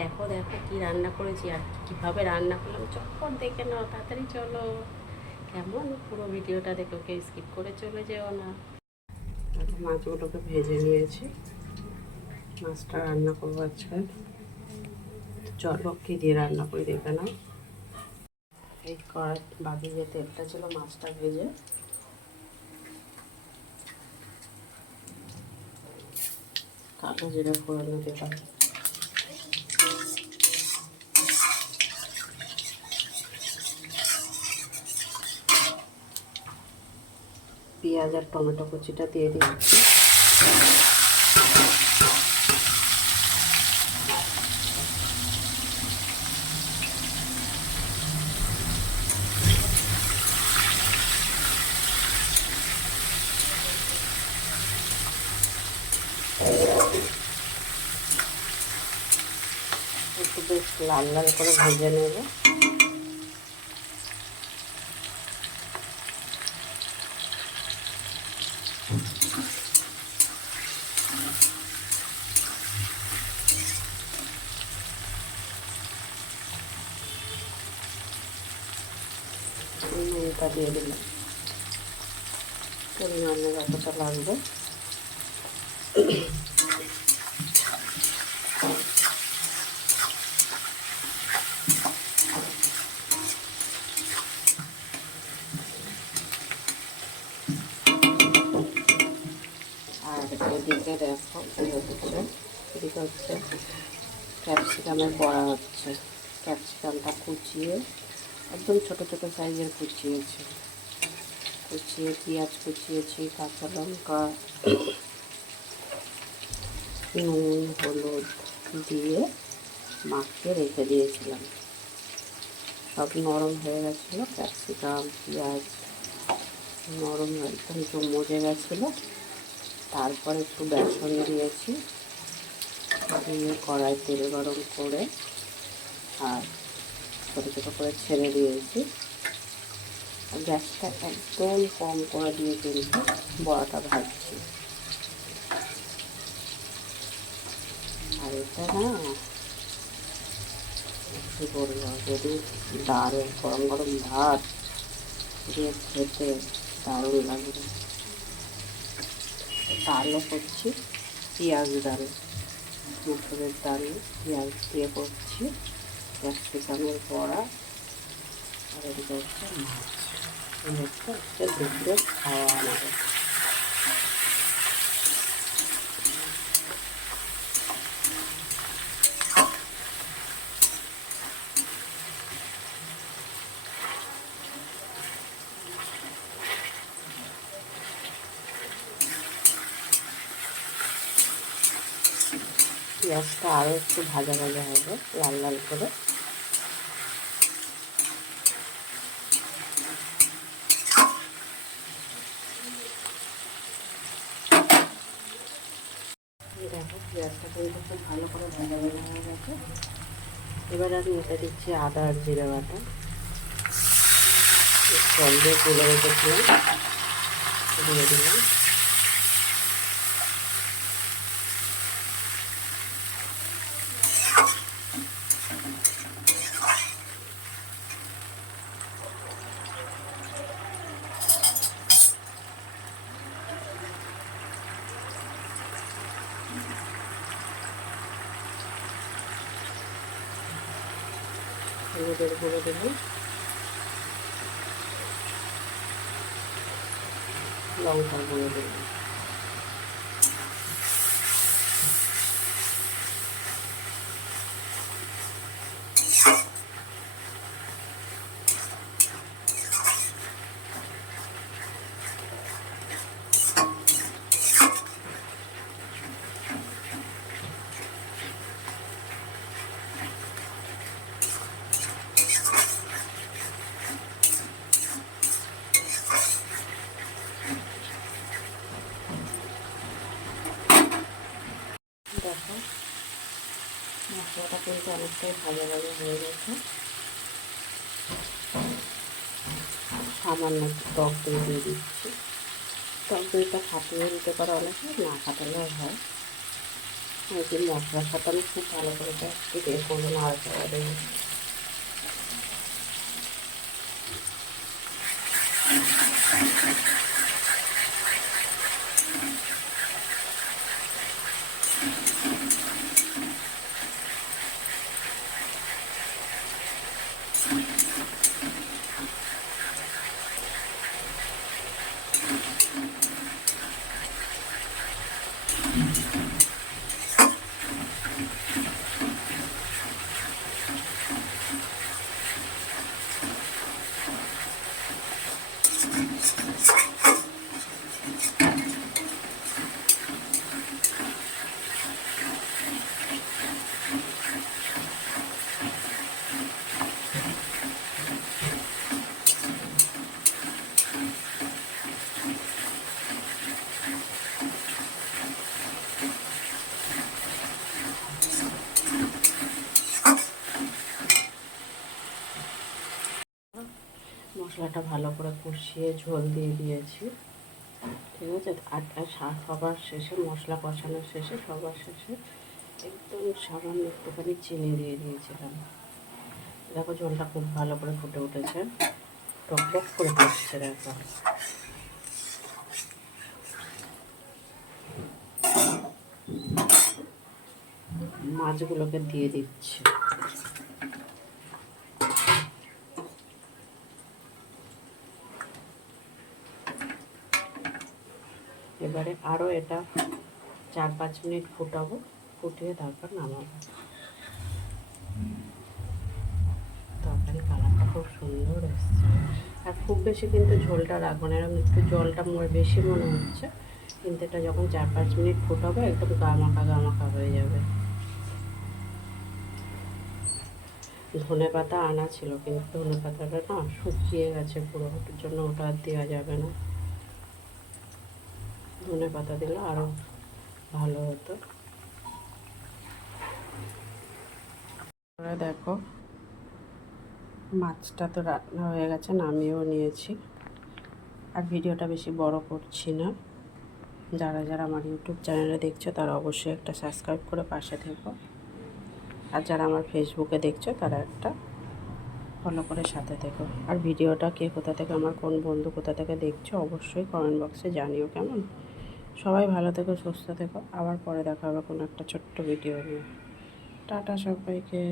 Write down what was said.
দেখো দেখো কি রান্না করেছি আর কীভাবে রান্না করলাম, চটপট দেখে নাও, তাড়াতাড়ি চলো। কেমন পুরো ভিডিওটা দেখো, কেউ স্কিপ করে চলে যেও না। মাছগুলোকে ভেজে নিয়েছি, মাছটা রান্না করবো আজকে। চলো কী দিয়ে রান্না করে দেখে নাও। এই কড়াই বাকি যে তেলটা ছিল মাছটা ভেজে কালো জিরে ফোড়নে দিলাম। পেঁয়াজ আর টমেটো কুচিটা দিয়ে দিচ্ছি। একটু বেশ লাল লাল করে ভেজে নেব। নুনটা দিয়ে দিলাম পরিমাণে যতটা লাগবে। আর এদিকে দেখো এদিকে হচ্ছে ক্যাপসিকামের বড়া হচ্ছে। ক্যাপসিকামটা কুচিয়ে একদম ছোটো ছোটো সাইজের কুচিয়েছি, পেঁয়াজ কুচিয়েছি, কাঁচা লঙ্কা, নুন হলুদ দিয়ে মাখিয়ে রেখে দিয়েছিলাম। সব নরম হয়ে গেছিলো, ক্যাপসিকাম পেঁয়াজ নরম একদম জমে গেছিলো। তারপর একটু বেসন দিয়েছি, দিয়ে কড়াই তেল গরম করে আর ছোটো ছোটো করে ছেড়ে দিয়েছি। আর গ্যাসটা একদম কম করে দিয়ে কিন্তু বড়াটা ভাজছি। আর এটা না কী বলবো, যদি দারুণ গরম গরম ভাত দিয়ে খেতে দারুণ লাগবে। ডালও করছি, পেঁয়াজ ডাল, মুসুরের ডাল পেঁয়াজ দিয়ে করছি, ক্যাপসিকামের বড়া, আর এদিকে হচ্ছে মাছ। এই হচ্ছে দুপুরে খাওয়া আমাদের। পেঁয়াজটা আরও একটু ভাজা ভাজা হবে লাল লাল করে। দেখো পেঁয়াজটা কিন্তু খুব ভালো করে ভাজা ভাজা হয়ে গেছে। এবার আমি এটা দিচ্ছি আদা আর জিরে বাটা, জল দিয়ে তুলে রেখেছিলাম, দিয়ে দিলাম। হলুদের গুঁড়ো দিলাম, লঙ্কার গুঁড়ো দিলাম, দেখো মশলাটা কিন্তু অনেকটাই ভাজা ভাজা হয়ে গেছে। সামান্য টক দই দিয়ে দিচ্ছি। টক দইটা ফাটিয়ে দিতে পারে অনেকে, না ফাটালেও হয়। যে মশলার সাথে আমি খুব ভালো করে একটু দিয়ে করবো, নাড়াচাড়া দেবো। মশলাটা ভালো করে কষিয়ে ঝোল দিয়ে দিয়েছি, ঠিক আছে। আর সবার শেষে মশলা কষানোর শেষে সবার শেষে একদম সামান্য একটুখানি চিনি দিয়ে দিয়েছিলাম। দেখো ঝোলটা খুব ভালো করে ফুটে উঠেছে, টক টক করে ফুটছে। দেখো মাছগুলোকে দিয়ে দিচ্ছি। এবারে আরও এটা 4-5 মিনিট ফুটাবো, ফুটিয়ে তারপর নামাবো। তরকারি কালারটা খুব সুন্দর এসছে। আর খুব বেশি কিন্তু ঝোলটা রাখবো না, এরকম একটু জলটা বেশি মনে হচ্ছে, কিন্তু এটা যখন 4-5 মিনিট ফুটাবো একদম গামাখা হয়ে যাবে। ধনে পাতা আনা ছিল, কিন্তু ধনে পাতাটা না শুকিয়ে গেছে পুরো, ওটার জন্য ওটা আর দেওয়া যাবে না। ধনে পাতা দিলে আরও ভালো হতো। দেখো মাছটা তো রান্না হয়ে গেছে, নামিয়েও নিয়েছি। আর ভিডিওটা বেশি বড় করছি না। যারা যারা আমার ইউটিউব চ্যানেলে দেখছো তারা অবশ্যই একটা সাবস্ক্রাইব করে পাশে থেকো। আর যারা আমার ফেসবুকে দেখছো তারা একটা ফলো করে সাথে থেকো। আর ভিডিওটা কে কোথা থেকে, আমার কোন বন্ধু কোথা থেকে দেখছো অবশ্যই কমেন্ট বক্সে জানিও, কেমন। সবাই ভালো থেকো, সুস্থ থেকো। আবার পরে দেখা হবে কোনো একটা ছোট্ট ভিডিও নিয়ে। টাটা সবাইকে।